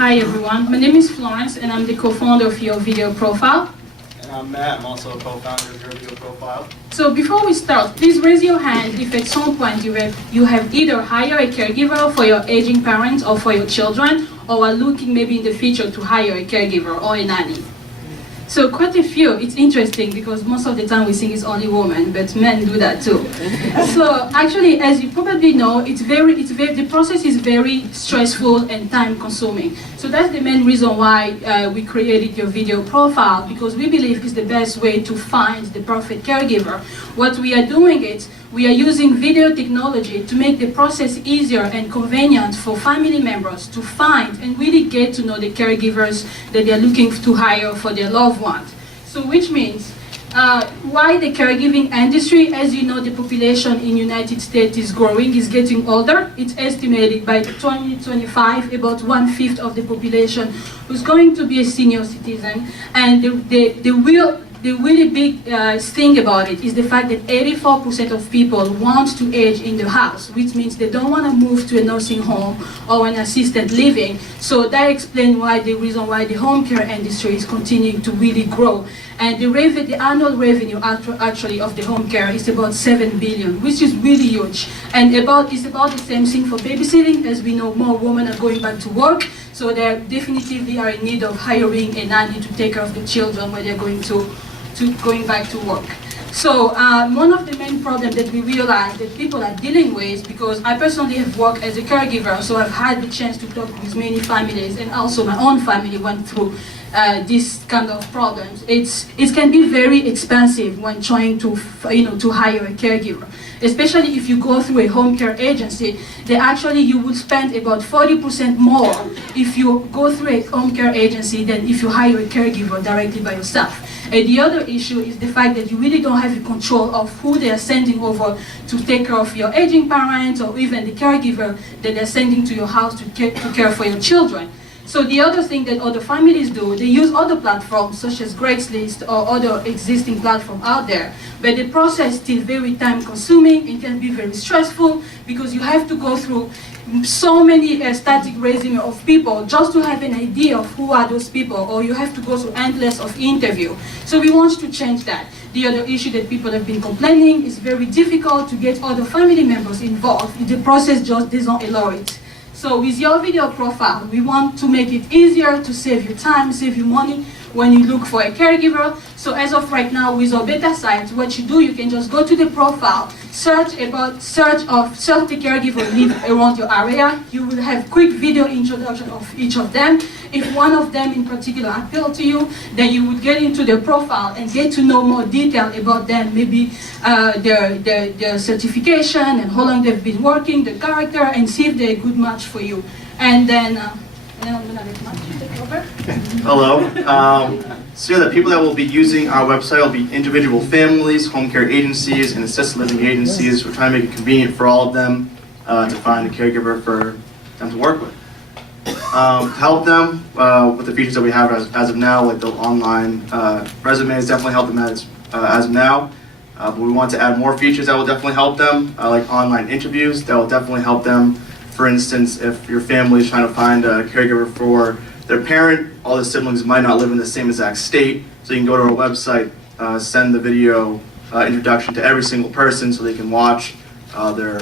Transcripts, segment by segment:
Hi everyone, my name is Florence and I'm the co-founder of Urvideoprofile. And I'm Matt, I'm also a co-founder of Urvideoprofile. So before we start, please raise your hand if at some point you have either hired a caregiver for your aging parents or for your children, or are looking maybe in the future to hire a caregiver or a nanny. So quite a few. It's interesting because most of the time we think it's only women, but men do that too. So actually, as you probably know, the process is very stressful and time consuming. So that's the main reason why we created Urvideoprofile, because we believe it's the best way to find the perfect caregiver. What we are doing is, we are using video technology to make the process easier and convenient for family members to find and really get to know the caregivers that they are looking to hire for their loved ones. So which means, why the caregiving industry? As you know, the population in the United States is growing, is getting older. It's estimated by 2025 about 1/5 of the population who's going to be a senior citizen. And the really big thing about it is the fact that 84% of people want to age in the house, which means they don't want to move to a nursing home or an assisted living. So that explains the reason why the home care industry is continuing to really grow. And the annual revenue actually of the home care is about 7 billion, which is really huge. And it's about the same thing for babysitting. As we know, more women are going back to work, so they definitively are in need of hiring a nanny to take care of the children when they're going back to work. So one of the main problems that we realize that people are dealing with, because I personally have worked as a caregiver, so I've had the chance to talk with many families, and also my own family went through this kind of problems. It can be very expensive when trying to hire a caregiver, especially if you go through a home care agency. You would spend about 40% more if you go through a home care agency than if you hire a caregiver directly by yourself. And the other issue is the fact that you really don't have control of who they are sending over to take care of your aging parents, or even the caregiver that they're sending to your house to care for your children. So the other thing that other families do, they use other platforms such as Craigslist or other existing platforms out there. But the process is still very time consuming. It can be very stressful because you have to go through so many static resumes of people just to have an idea of who are those people, or you have to go through endless of interview. So we want to change that. The other issue that people have been complaining is very difficult to get other family members involved. The process just doesn't allow it. So with Urvideoprofile, we want to make it easier to save you time, save you money when you look for a caregiver. So as of right now, with our beta site, what you do, you can just go to the profile, search the caregiver live around your area. You will have quick video introduction of each of them. If one of them in particular appeal to you, then you would get into their profile and get to know more detail about them, maybe their certification and how long they've been working, the character, and see if they're a good match for you. And then I'm gonna let Matthew take over. Hello. So the people that will be using our website will be individual families, home care agencies, and assisted living agencies. We're trying to make it convenient for all of them to find a caregiver for them to work with. To help them with the features that we have as of now, like the online resumes, definitely help them as of now. But we want to add more features that will definitely help them, like online interviews that will definitely help them. For instance, if your family is trying to find a caregiver for their parent, all the siblings might not live in the same exact state, so you can go to our website, send the video introduction to every single person so they can watch their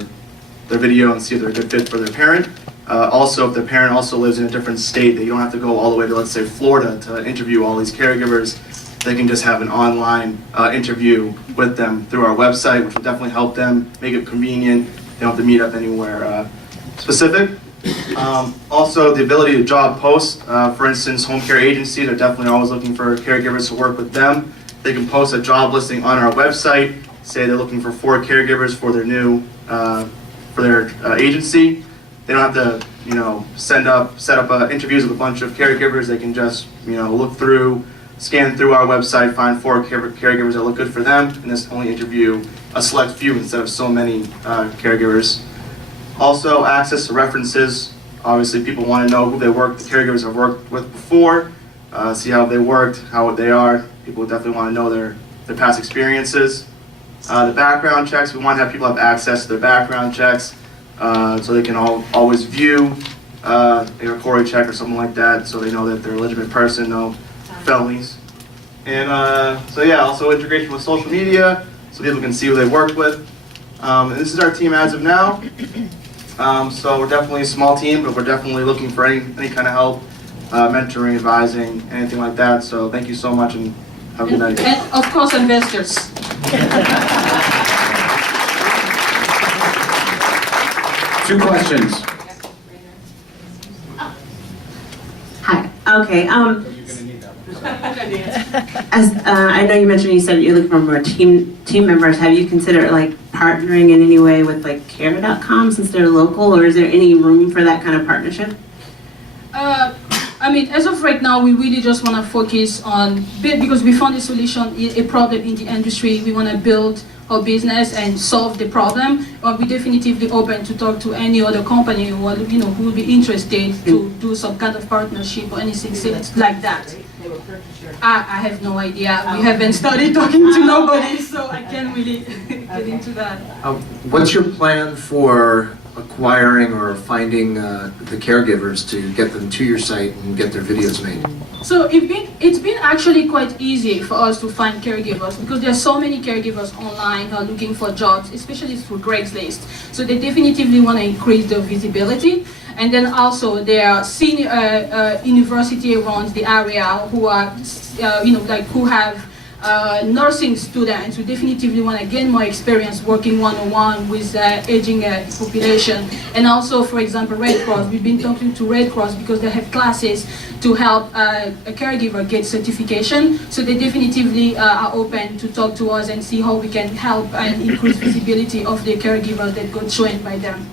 video and see if they're a good fit for their parent. Also, if their parent also lives in a different state, they don't have to go all the way to, let's say, Florida to interview all these caregivers. They can just have an online interview with them through our website, which will definitely help them, make it convenient. They don't have to meet up anywhere specific. Also, the ability to job post. For instance, home care agencies are definitely always looking for caregivers to work with them. They can post a job listing on our website, say they're looking for 4 caregivers for their agency. They don't have to, set up interviews with a bunch of caregivers. They can just, look through, scan through our website, find 4 caregivers that look good for them, and just only interview a select few instead of so many caregivers. Also, access to references. Obviously, people want to know who the caregivers have worked with before, see how they worked, how they are. People definitely want to know their past experiences. The background checks, we want to have people have access to their background checks so they can always view a Corey check or something like that, so they know that they're a legitimate person, no felonies. And so yeah, also integration with social media, so people can see who they worked with. And this is our team as of now. So we're definitely a small team, but we're definitely looking for any kind of help, mentoring, advising, anything like that. So thank you so much and have a good night. And of course, investors. Two questions. Hi. Okay. As I know you mentioned, you said you're looking for more team members. Have you considered like partnering in any way with like Care.com since they're local, or is there any room for that kind of partnership? I mean, as of right now, we really just want to focus on, because we found a solution, a problem in the industry. We want to build our business and solve the problem. But we're definitively open to talk to any other company who will be interested to do some kind of partnership or anything like that. I have no idea. We haven't started talking to nobody, so I can't really get into that. What's your plan for acquiring or finding the caregivers to get them to your site and get their videos made? So it's been actually quite easy for us to find caregivers because there's so many caregivers online who are looking for jobs, especially through Craigslist. So they definitively want to increase their visibility. And then also there are senior university around the area who are, who have nursing students who definitively want to gain more experience working one-on-one with aging population. And also, for example, Red Cross. We've been talking to Red Cross because they have classes to help a caregiver get certification. So they definitively are open to talk to us and see how we can help and increase visibility of the caregivers that got trained by them.